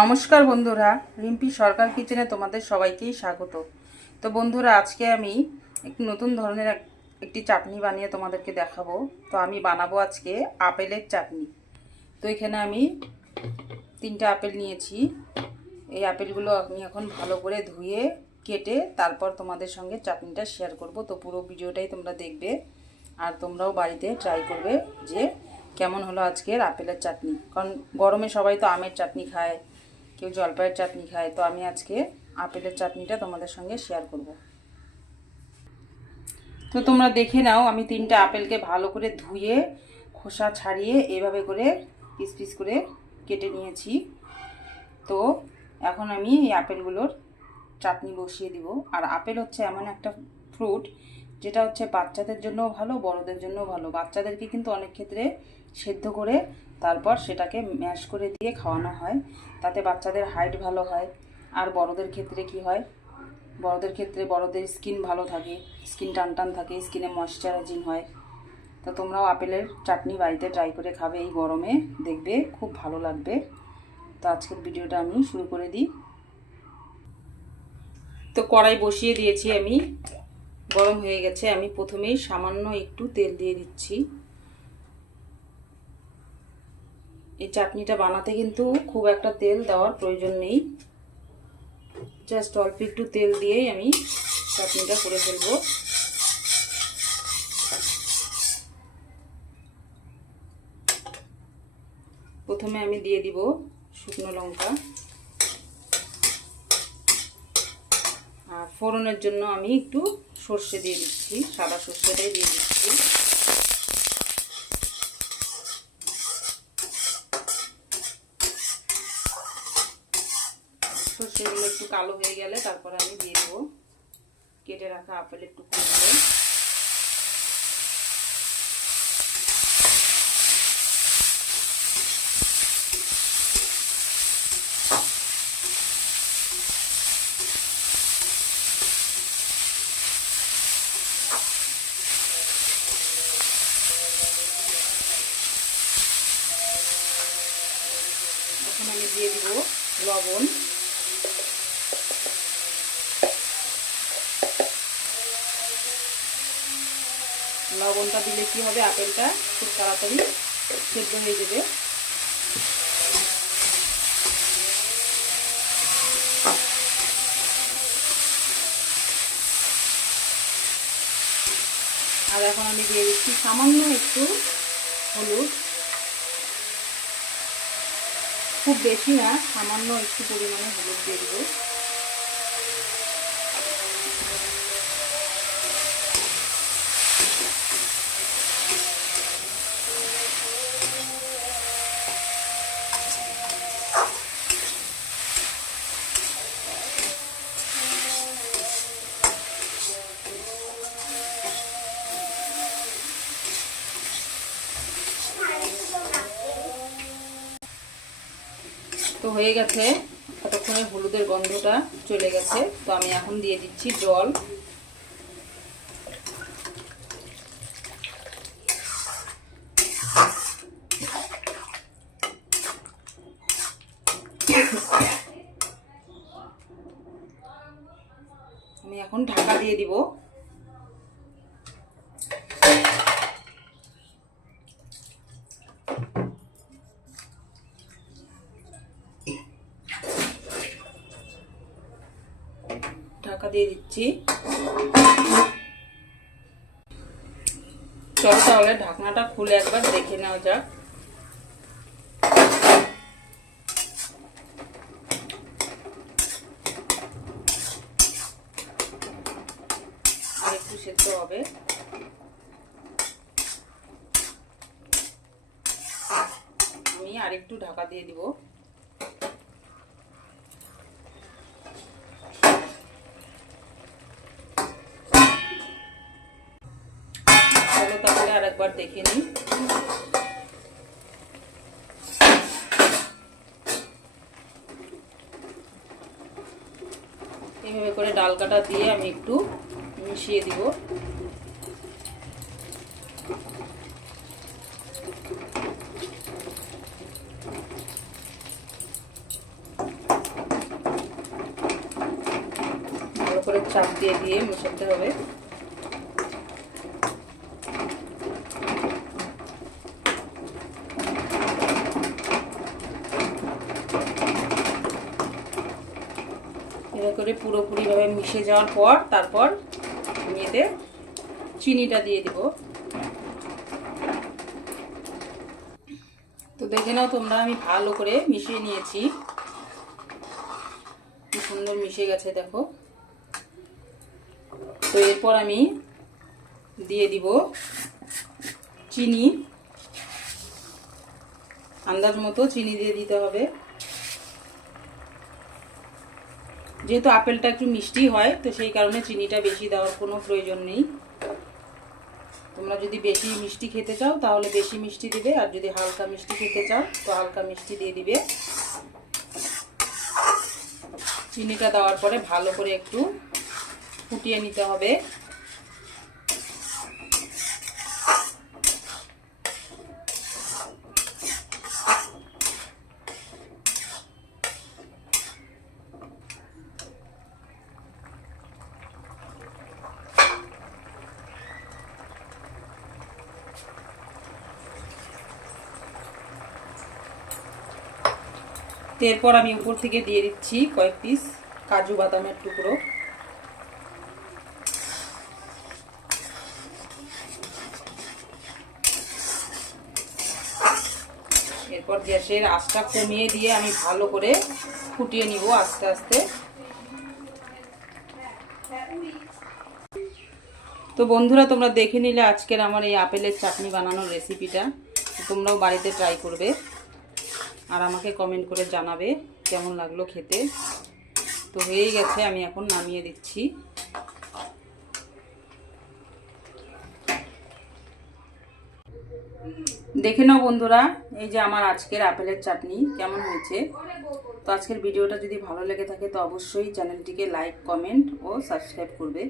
নমস্কার বন্ধুরা, রিম্পি সরকার কিচেনে তোমাদের সবাইকেই স্বাগত। তো বন্ধুরা, আজকে আমি একটি নতুন ধরনের একটি চাটনি বানিয়ে তোমাদেরকে দেখাবো। তো আমি বানাবো আজকে আপেলের চাটনি। তো এখানে আমি তিনটা আপেল নিয়েছি। এই আপেলগুলো আমি এখন ভালো করে ধুয়ে, কেটে তারপর তোমাদের সঙ্গে চাটনিটা শেয়ার করব। তো পুরো ভিডিওটাই তোমরা দেখবে আর তোমরাও বাড়িতে ট্রাই করবে যে কেমন হলো আজকের আপেলের চাটনি। কারণ গরমে সবাই তো আমের চাটনি খায় কেউ জলপাইয়ের চাটনি খায়, তো আমি আজকে আপেলের চাটনিটা তোমাদের সঙ্গে শেয়ার করব। তো তোমরা দেখে নাও, আমি তিনটা আপেলকে ভালো করে ধুয়ে, খোসা ছাড়িয়ে এভাবে করে পিস পিস করে কেটে নিয়েছি। তো এখন আমি এই আপেলগুলোর চাটনি বসিয়ে দিব। আর আপেল হচ্ছে এমন একটা ফ্রুট যেটা হচ্ছে বাচ্চাদের জন্য ভালো, বড়দের জন্য ভালো। বাচ্চাদেরকে কিন্তু অনেক ক্ষেত্রে সেদ্ধ করে তারপর সেটাকে ম্যাশ করে দিয়ে খাওয়ানো হয়। তাতে বাচ্চাদের হাইট ভালো হয়। আর বড়দের ক্ষেত্রে কি হয়? বড়দের ক্ষেত্রে বড়দের স্কিন ভালো থাকে স্কিন টান টান থাকে স্কিনে ময়শ্চারাইজিং হয়। তো তোমরাও আপেলের চাটনি বাড়িতে ট্রাই করে খাবে এই গরমে। দেখবে খুব ভালো লাগবে। তো আজকের ভিডিওটা আমি শুরু করে দিই। তো কড়াই বসিয়ে দিয়েছি আমি। গরম হয়ে গেছে, আমি প্রথমেই সামান্য একটু তেল দিয়ে দিচ্ছি। এই চাটনিটা বানাতে কিন্তু খুব একটা তেল দেওয়ার প্রয়োজন নেই। জাস্ট অল্প একটু তেল দিয়েই আমি চাটনিটা করে ফেলব। প্রথমে আমি দিয়ে দিব শুকনো লঙ্কা আর ফোড়নের জন্য আমি একটু সর্ষে দিয়ে দিচ্ছি, সাদা সর্ষেটাই দিয়ে দিচ্ছি। সর্ষেগুলো একটু কালো হয়ে গেলে তারপর আমি দিয়ে দেবো। কেটে রাখা আপেল আপেলের টুকরোগুলো এখন আমি দিয়ে দিব লবণ। লবণটা দিলে কি হবে? আপেলটা খুব তাড়াতাড়ি সেদ্ধ হয়ে যাবে। আর এখন আমি দিয়ে দিচ্ছি সামান্য একটু হলুদ। খুব বেশি না সামান্য একটু পরিমাণে হলুদ দিয়ে দেবো। তো হয়ে গেছে। ততক্ষণে হলুদের গন্ধটা চলে গেছে। তো আমি এখন দিয়ে দিচ্ছি জল। আমি এখন ঢাকা দিয়ে দিব। দিয়ে দিচ্ছি। চল তাহলে ঢাকনাটা খুলে একবার দেখে নেওয়া যাক। একটু সেদ্ধ হবে। আমি আরেকটু ঢাকা দিয়ে দিব। চলো তাহলে আর একবার দেখে নিই। এভাবে করে ডাল কাটা দিয়ে আমি একটু মিশিয়ে দিব। করে চাপ দিয়ে দিয়ে মেশাতে হবে। করে পুরোপুরিভাবে মিশে যাওয়ার পর তারপর আমি এতে চিনিটা দিয়ে দিব। তো দেখে নাও তোমরা, আমি ভালো করে মিশিয়ে নিয়েছি। কি সুন্দর মিশে গেছে, দেখো। তো এরপর আমি দিয়ে দিব চিনি। আন্দাজ মতো চিনি দিয়ে দিতে হবে। যেহেতু আপেলটা একটু মিষ্টি হয়, তো সেই কারণে চিনিটা বেশি দেওয়ার কোনো প্রয়োজন নেই। তোমরা যদি বেশি মিষ্টি খেতে চাও, তাহলে বেশি মিষ্টি দিবে, আর যদি হালকা মিষ্টি খেতে চাও, তো হালকা মিষ্টি দিয়ে দিবে। চিনিটা দেওয়ার পরে ভালো করে একটু ফুটিয়ে নিতে হবে। এরপর আমি উপর থেকে দিয়ে দিচ্ছি কয়েক পিস কাজু বাদামের টুকরো। এরপর গ্যাসের আঁচটা কমিয়ে দিয়ে আমি ভালো করে ফুটিয়ে নিব আস্তে আস্তে। তো বন্ধুরা, তোমরা দেখে নিলে আজকের আমার এই আপেলের চাটনি বানানোর রেসিপিটা তোমরাও বাড়িতে ট্রাই করবে। আর আমাকে কমেন্ট করে জানাবে কেমন লাগল খেতে। তো হয়েই গেছে, আমি এখন নামিয়ে দিচ্ছি। দেখে নাও বন্ধুরা, এই যে আমার আজকের আপেলের চাটনি, কেমন হয়েছে? তো আজকের ভিডিওটা যদি ভালো লেগে থাকে, তো অবশ্যই চ্যানেলটিকে লাইক কমেন্ট ও সাবস্ক্রাইব করবে।